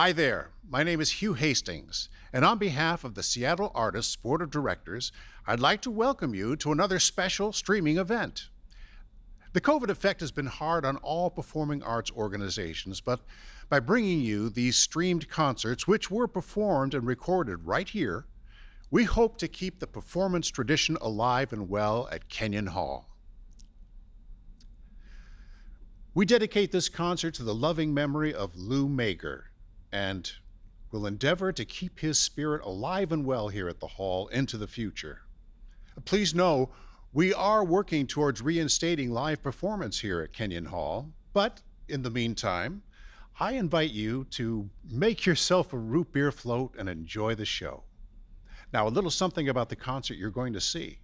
Hi there, my name is Hugh Hastings, and on behalf of the Seattle Artists Board of Directors, I'd like to welcome you to another special streaming event. The COVID effect has been hard on all performing arts organizations, but by bringing you these streamed concerts, which were performed and recorded right here, we hope to keep the performance tradition alive and well at Kenyon Hall. We dedicate this concert to the loving memory of Lou Mager, and will endeavor to keep his spirit alive and well here at the Hall into the future. Please know, we are working towards reinstating live performance here at Kenyon Hall, but in the meantime, I invite you to make yourself a root beer float and enjoy the show. Now, a little something about the concert you're going to see.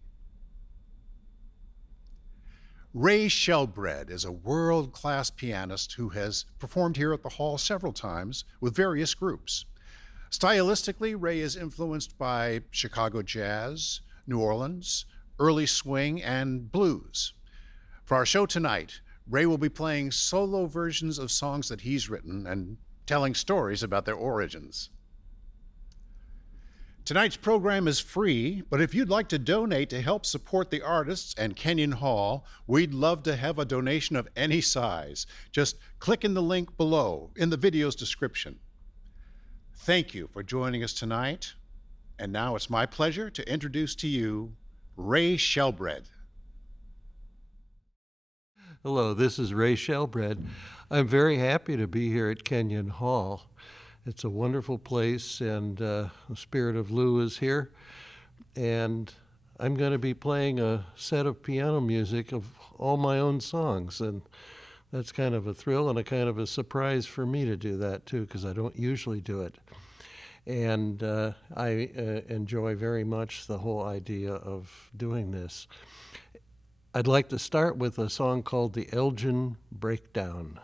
Shelbred is a world-class pianist who has performed here at the Hall several times with various groups. Stylistically, Ray is influenced by Chicago jazz, New Orleans, early swing, and blues. For our show tonight, Ray will be playing solo versions of songs that he's written and telling stories about their origins. Tonight's program is free, but if you'd like to donate to help support the artists and Kenyon Hall, we'd love to have a donation of any size. Just click in the link below in the video's description. Thank you for joining us tonight. And now it's my pleasure to introduce to you Ray Shelbred. Hello, this is Ray Shelbred. I'm very happy to be here at Kenyon Hall. It's a wonderful place, and the spirit of Lou is here. And I'm going to be playing a set of piano music of all my own songs, and that's kind of a thrill and a kind of a surprise for me to do that too, because I don't usually do it. And I enjoy very much the whole idea of doing this. I'd like to start with a song called the Elgin Breakdown.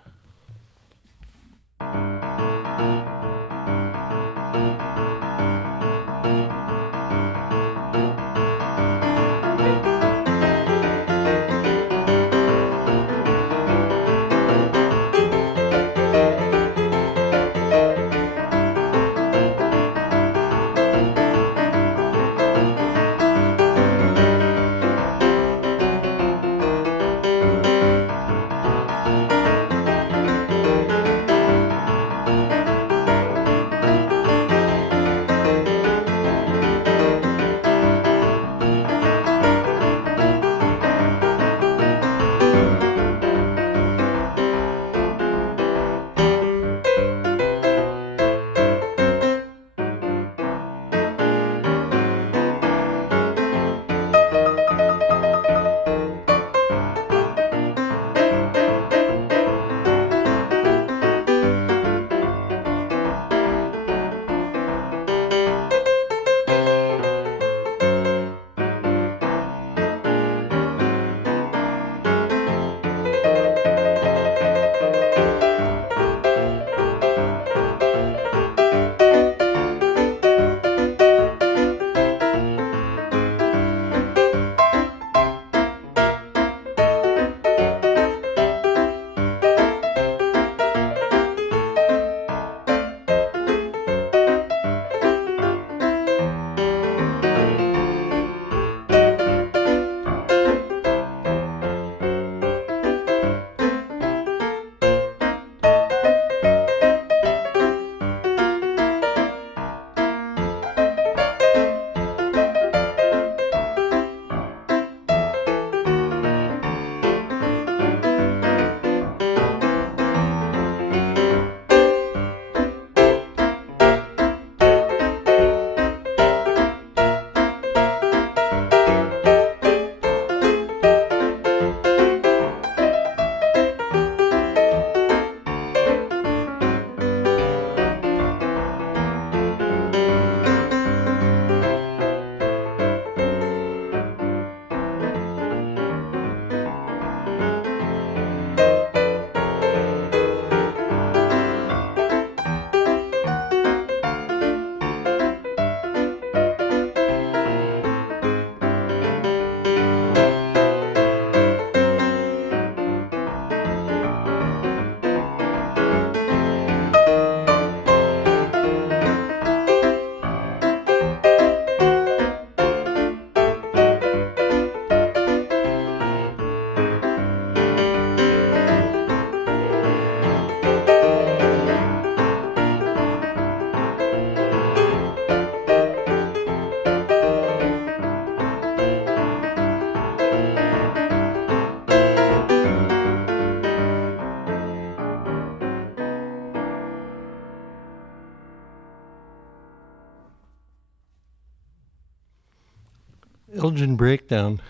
Elgin Breakdown.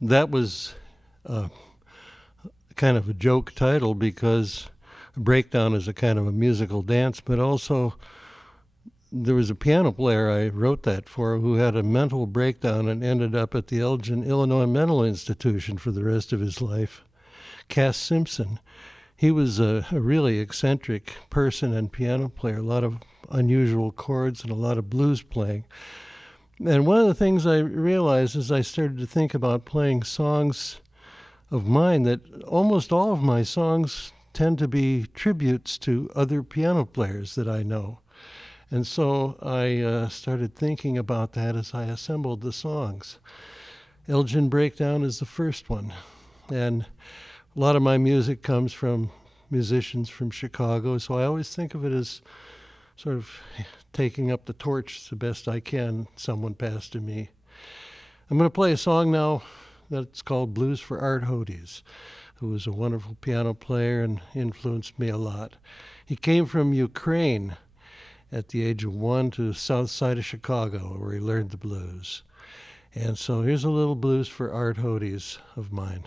That was kind of a joke title because a breakdown is a kind of a musical dance, but also there was a piano player I wrote that for who had a mental breakdown and ended up at the Elgin, Illinois Mental Institution for the rest of his life. Cass Simpson. He was a really eccentric person and piano player, a lot of unusual chords and a lot of blues playing. And one of the things I realized as I started to think about playing songs of mine, that almost all of my songs tend to be tributes to other piano players that I know. And so I started thinking about that as I assembled the songs. Elgin Breakdown is the first one. And a lot of my music comes from musicians from Chicago, so I always think of it as sort of taking up the torch the best I can someone passed to me. I'm going to play a song now that's called Blues for Art Hodes, who was a wonderful piano player and influenced me a lot. He came from Ukraine at the age of 1 to the south side of Chicago, where he learned the blues. And so here's a little blues for Art Hodes of mine.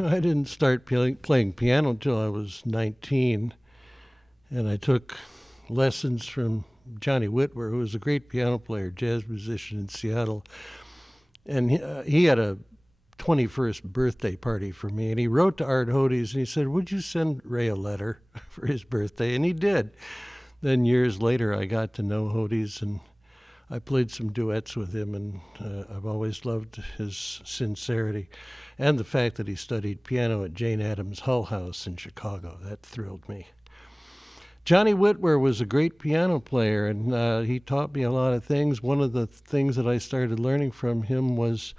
I didn't start playing piano until I was 19, and I took lessons from Johnny Whitwer, who was a great piano player, jazz musician in Seattle. And he had a 21st birthday party for me, and he wrote to Art Hodes, and he said, would you send Ray a letter for his birthday? And he did. Then years later, I got to know Hodes, and I played some duets with him, and I've always loved his sincerity and the fact that he studied piano at Jane Addams Hull House in Chicago. That thrilled me. Johnny Whitwer was a great piano player, and he taught me a lot of things. One of the things that I started learning from him was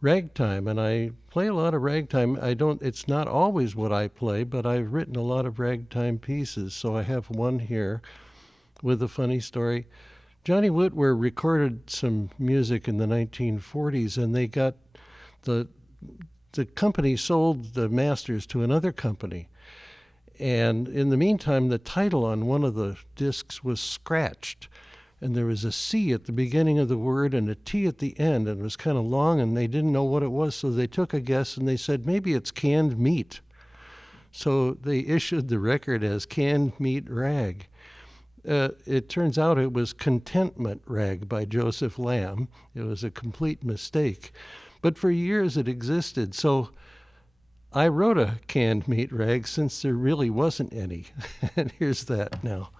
ragtime, and I play a lot of ragtime. It's not always what I play, but I've written a lot of ragtime pieces, so I have one here with a funny story. Johnny Whitwer recorded some music in the 1940s, and they got the company sold the masters to another company. And in the meantime, the title on one of the discs was scratched, and there was a C at the beginning of the word and a T at the end, and it was kind of long, and they didn't know what it was, so they took a guess, and they said, maybe it's canned meat. So they issued the record as Canned Meat Rag. It turns out it was Contentment Rag by Joseph Lamb. It was a complete mistake. But for years it existed, so I wrote a canned meat rag since there really wasn't any. And here's that now.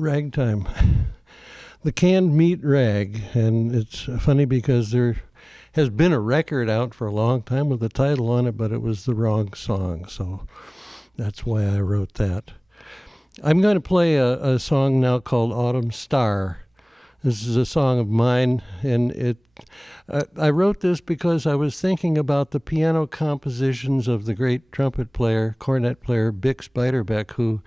Ragtime. The canned meat rag. And it's funny because there has been a record out for a long time with a title on it, but it was the wrong song. So that's why I wrote that. I'm going to play a song now called Autumn Star. This is a song of mine, and I wrote this because I was thinking about the piano compositions of the great trumpet player, cornet player, Bix Beiderbecke, who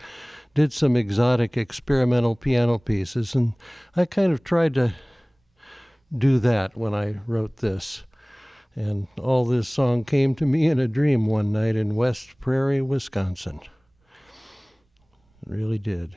did some exotic experimental piano pieces, and I kind of tried to do that when I wrote this. And all this song came to me in a dream one night in West Prairie, Wisconsin. It really did.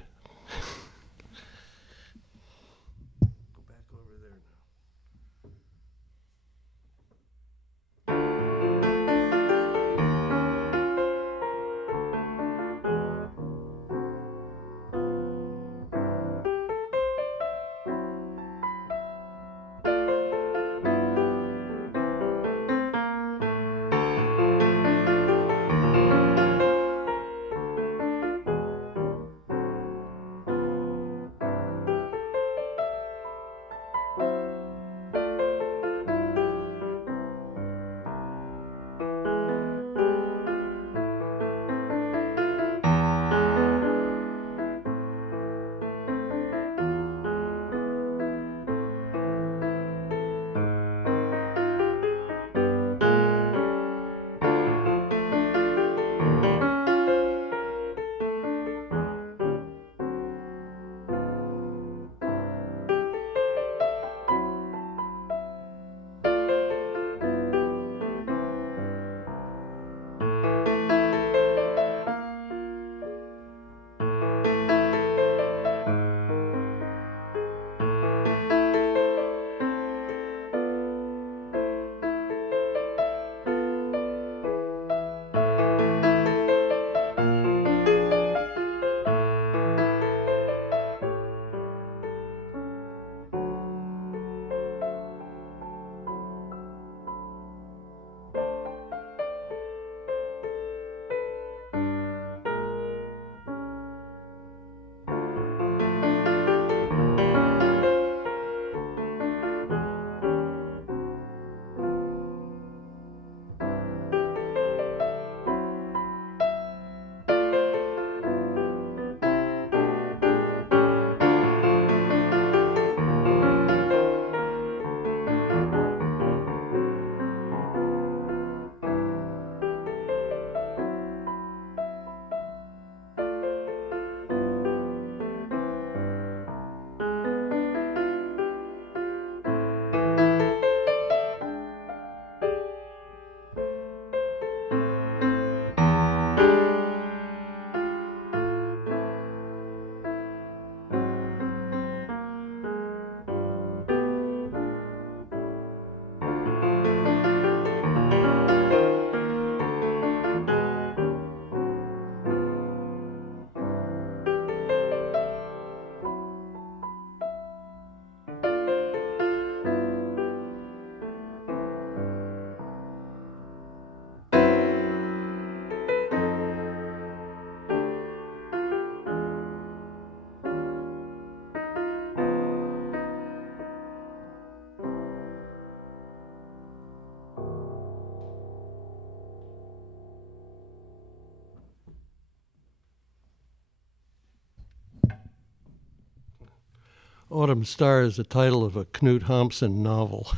Autumn Star is the title of a Knut Hamsun novel,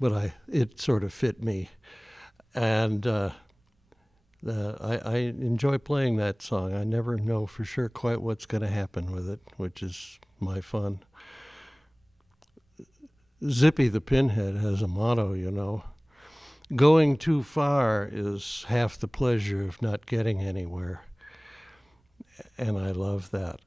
but it sort of fit me. And I enjoy playing that song. I never know for sure quite what's going to happen with it, which is my fun. Zippy the Pinhead has a motto, you know. Going too far is half the pleasure of not getting anywhere. And I love that.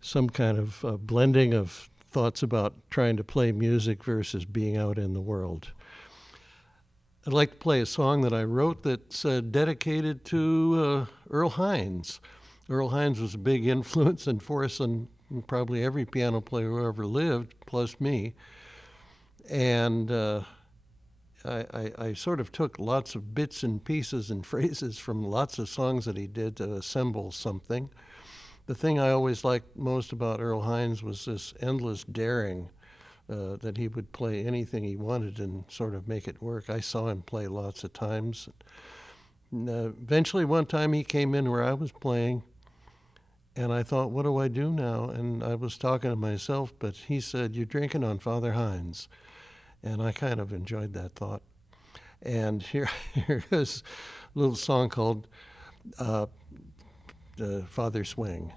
Some kind of blending of thoughts about trying to play music versus being out in the world. I'd like to play a song that I wrote that's dedicated to Earl Hines. Earl Hines was a big influence and force on probably every piano player who ever lived, plus me. And I sort of took lots of bits and pieces and phrases from lots of songs that he did to assemble something. The thing I always liked most about Earl Hines was this endless daring, that he would play anything he wanted and sort of make it work. I saw him play lots of times. Eventually, one time he came in where I was playing, and I thought, what do I do now? And I was talking to myself, but he said, you're drinking on Father Hines. And I kind of enjoyed that thought. And here is a little song called Father Swing.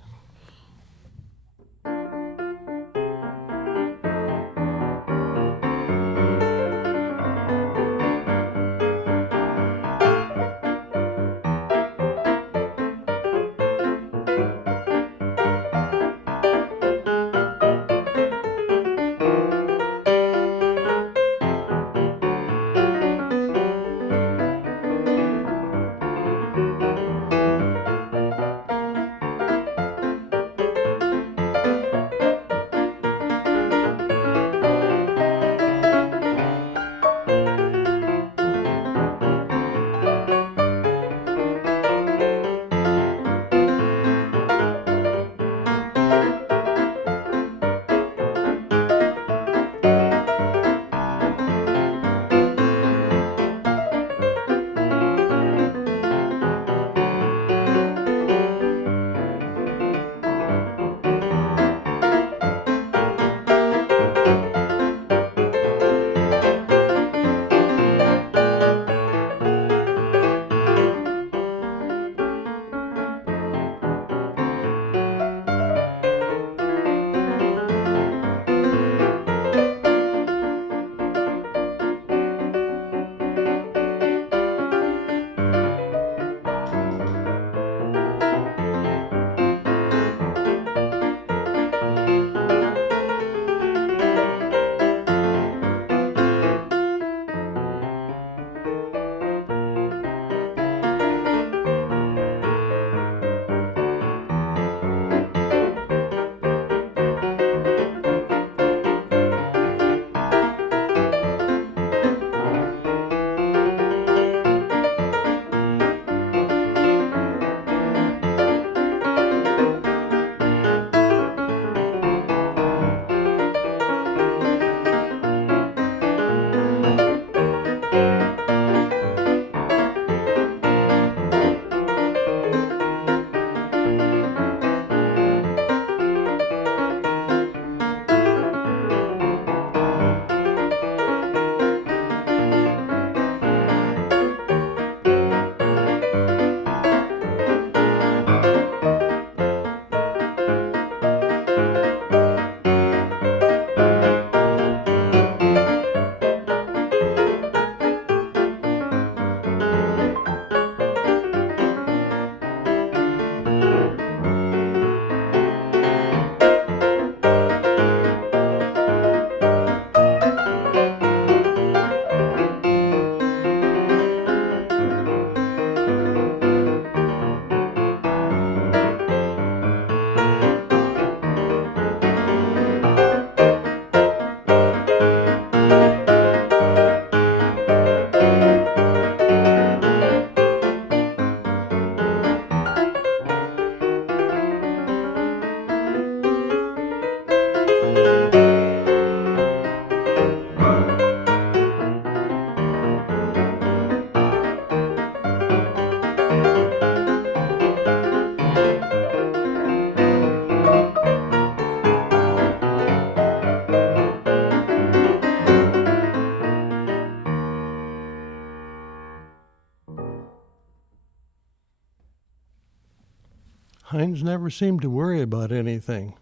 Hines never seemed to worry about anything.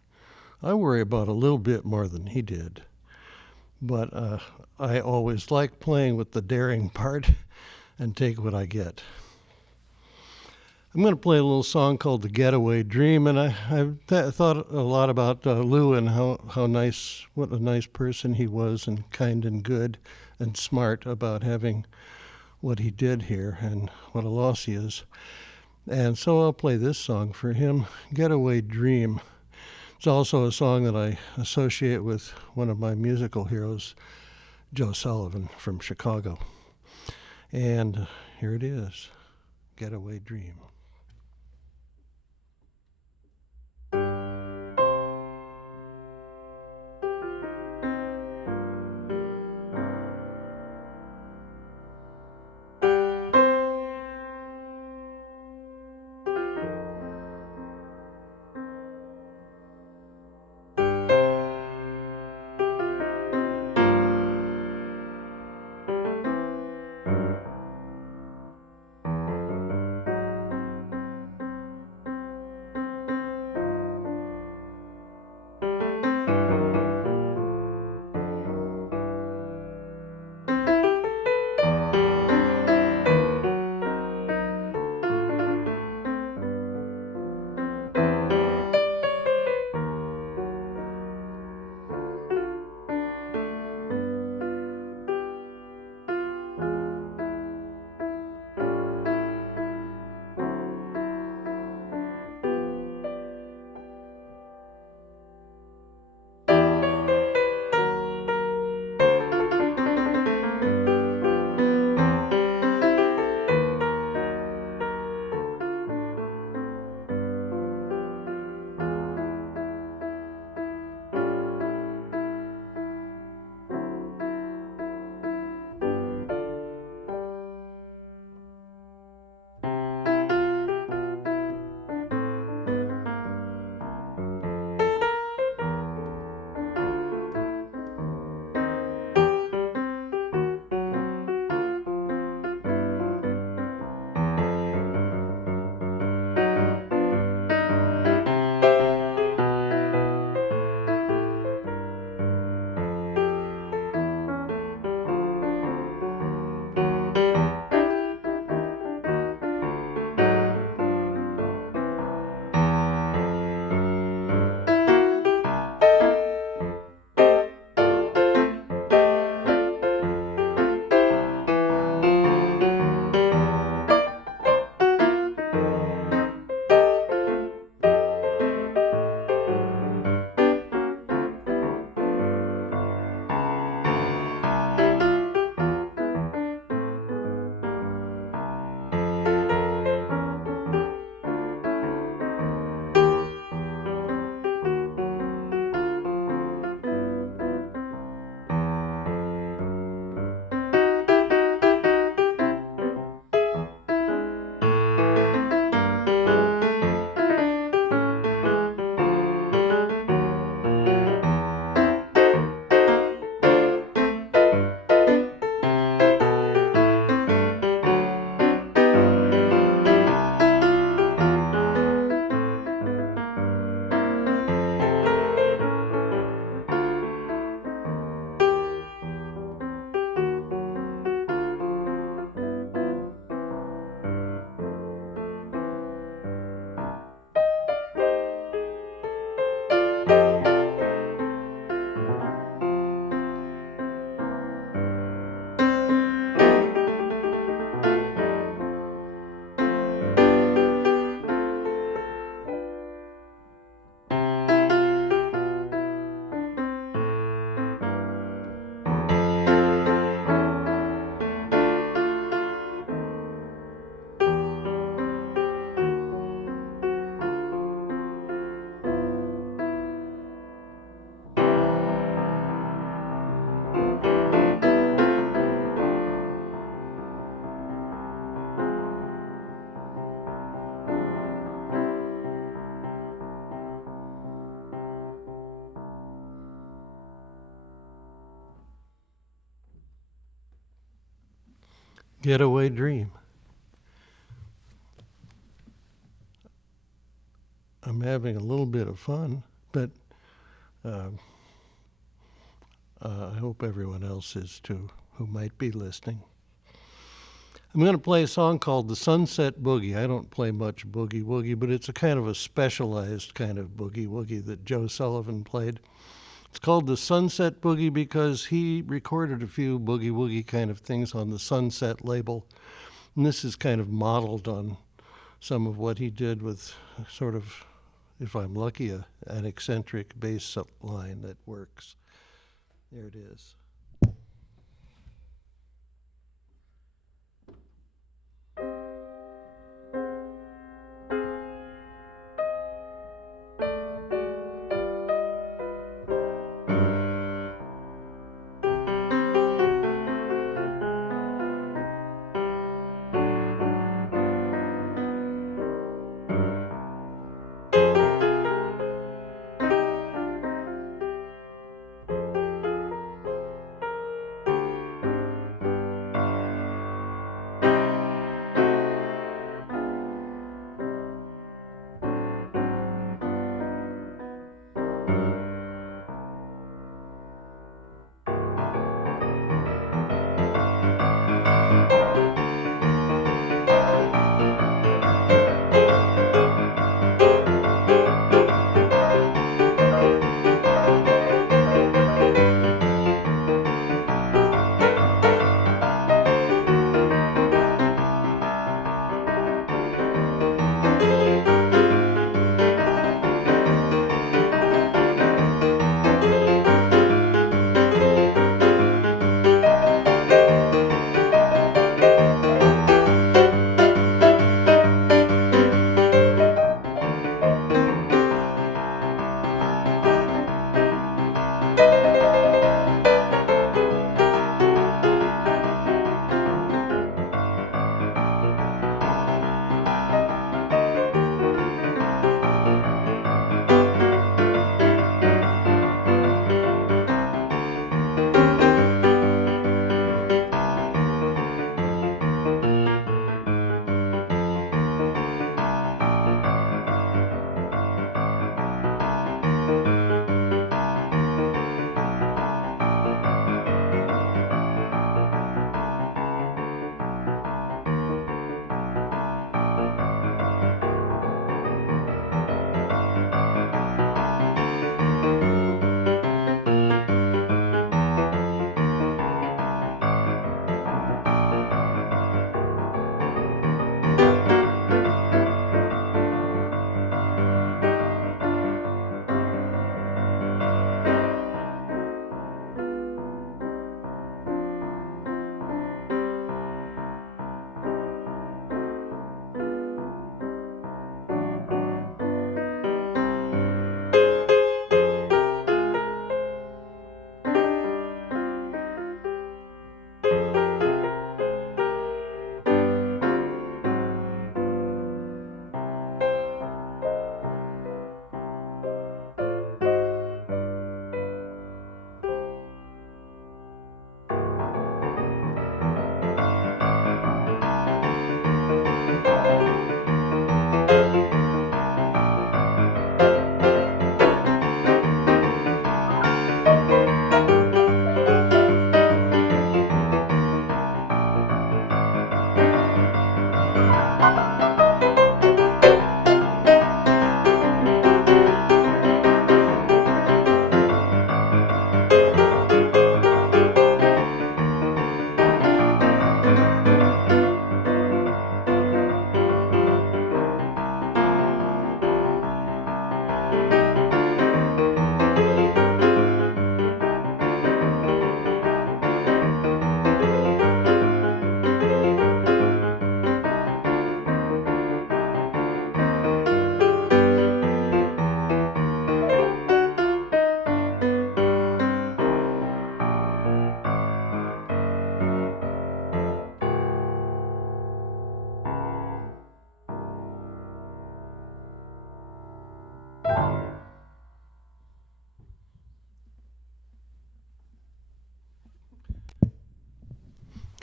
I worry about a little bit more than he did. But I always like playing with the daring part and take what I get. I'm going to play a little song called The Getaway Dream, and I've thought a lot about Lou and how nice, what a nice person he was, and kind and good and smart about having what he did here and what a loss he is. And so I'll play this song for him, Getaway Dream. It's also a song that I associate with one of my musical heroes, Joe Sullivan from Chicago. And here it is, Getaway Dream. Getaway Dream. I'm having a little bit of fun, but I hope everyone else is too, who might be listening. I'm going to play a song called the Sunset Boogie. I don't play much boogie-woogie, but it's a kind of a specialized kind of boogie-woogie that Joe Sullivan played. It's called the Sunset Boogie because he recorded a few boogie-woogie kind of things on the Sunset label. And this is kind of modeled on some of what he did with sort of, if I'm lucky, an eccentric bass line that works. There it is.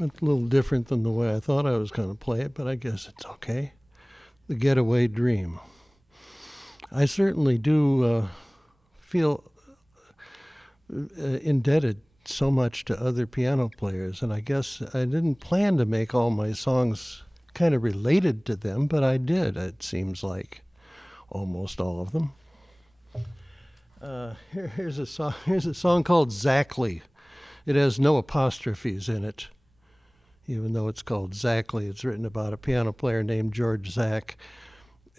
It's a little different than the way I thought I was going to play it, but I guess it's okay. The Getaway Dream. I certainly do feel indebted so much to other piano players, and I guess I didn't plan to make all my songs kind of related to them, but I did, it seems like, almost all of them. Here's a song called Zackley. It has no apostrophes in it, even though it's called Zackley. It's written about a piano player named George Zach.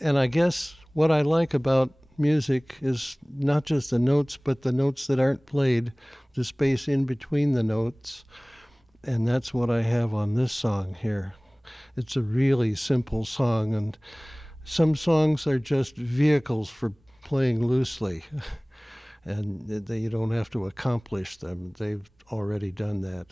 And I guess what I like about music is not just the notes, but the notes that aren't played, the space in between the notes. And that's what I have on this song here. It's a really simple song, and some songs are just vehicles for playing loosely. And you don't have to accomplish them. They've already done that.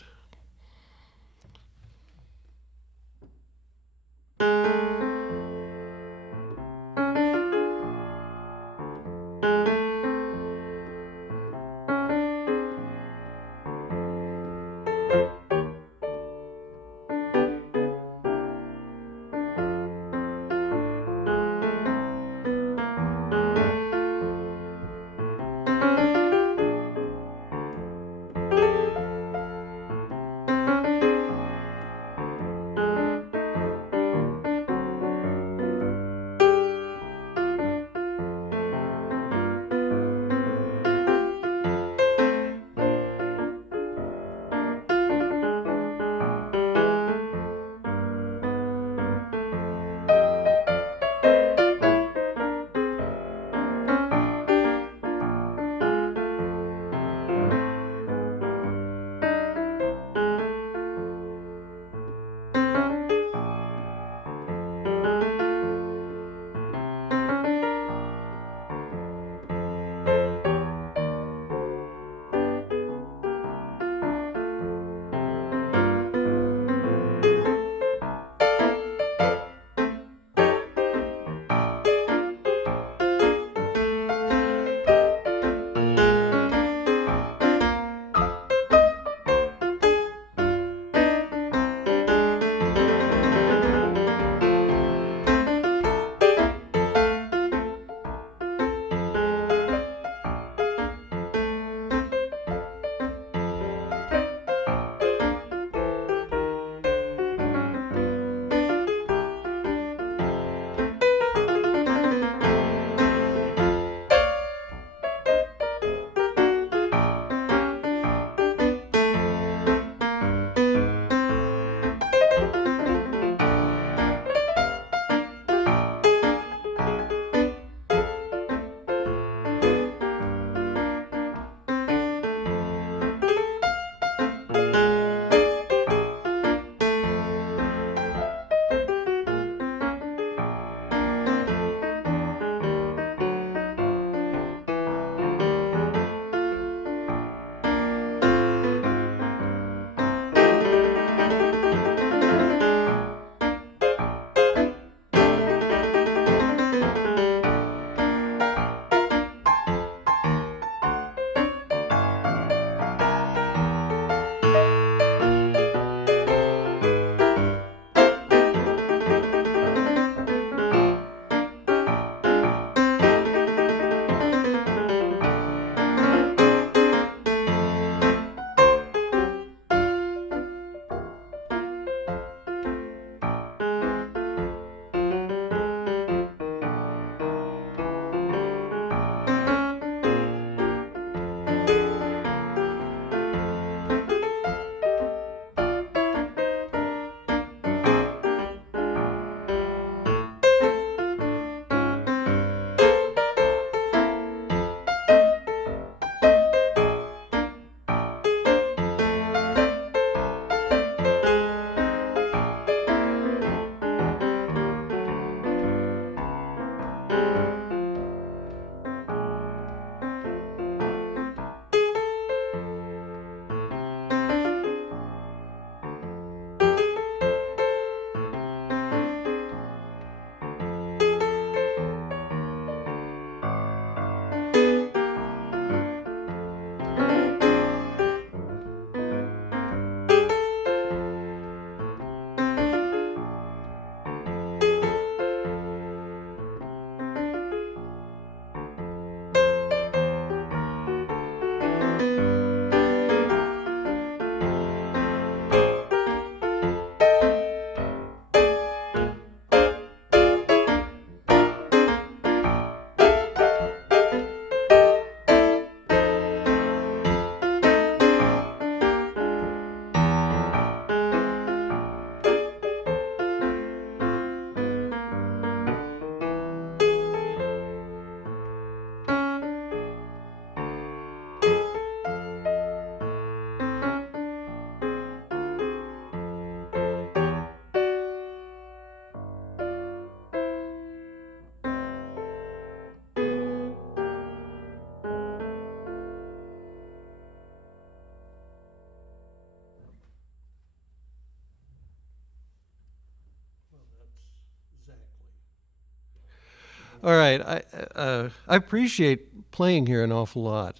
All right, I appreciate playing here an awful lot,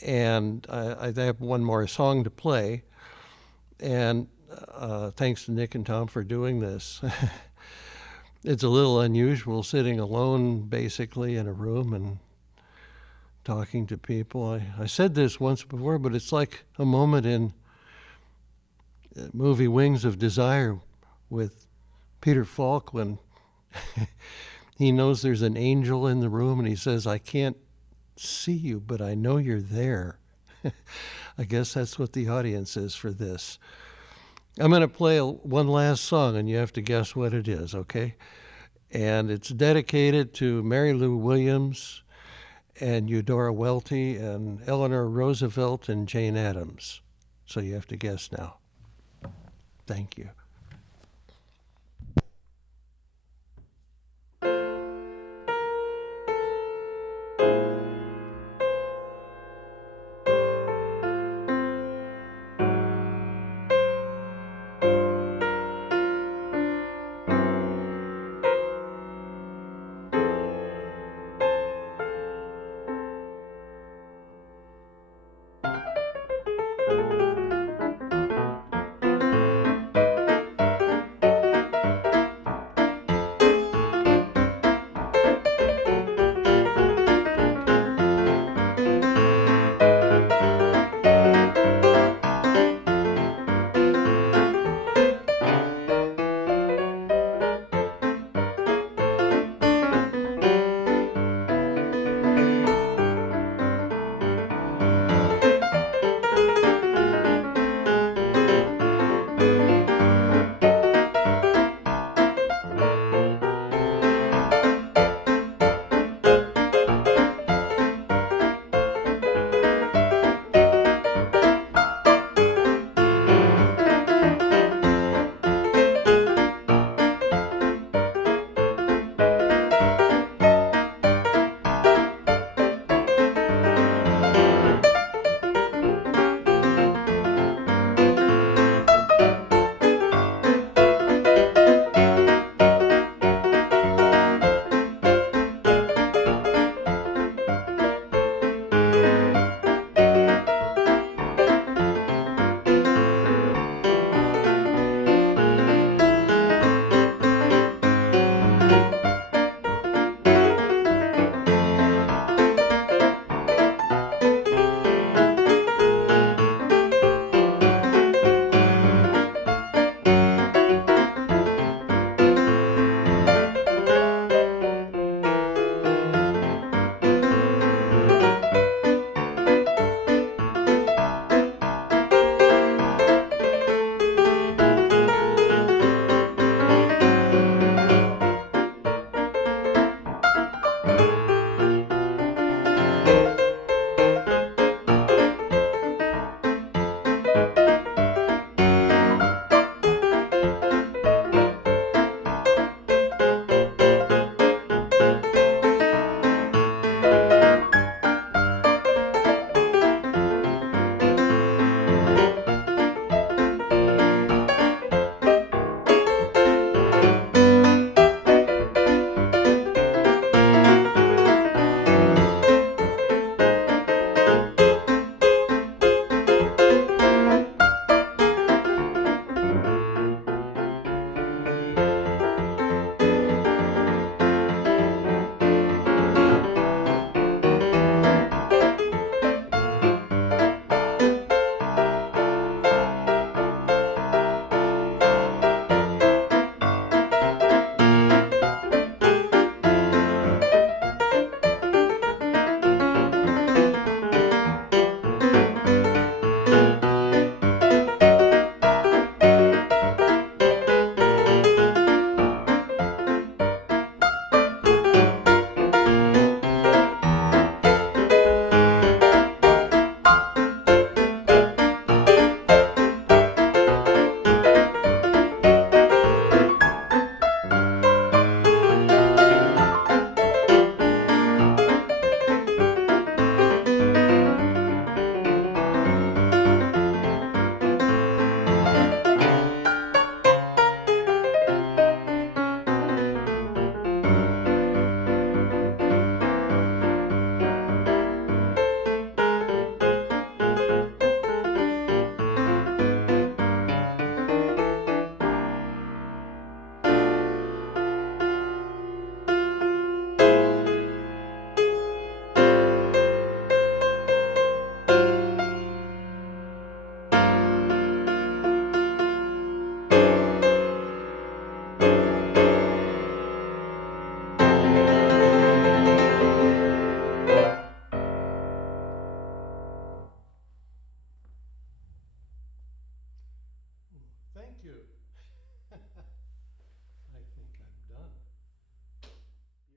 and I have one more song to play, and thanks to Nick and Tom for doing this. It's a little unusual sitting alone, basically, in a room and talking to people. I said this once before, but it's like a moment in the movie Wings of Desire with Peter Falk when he knows there's an angel in the room and he says, I can't see you, but I know you're there. I guess that's what the audience is for this. I'm going to play one last song, and you have to guess what it is, okay? And it's dedicated to Mary Lou Williams and Eudora Welty and Eleanor Roosevelt and Jane Addams. So you have to guess now. Thank you.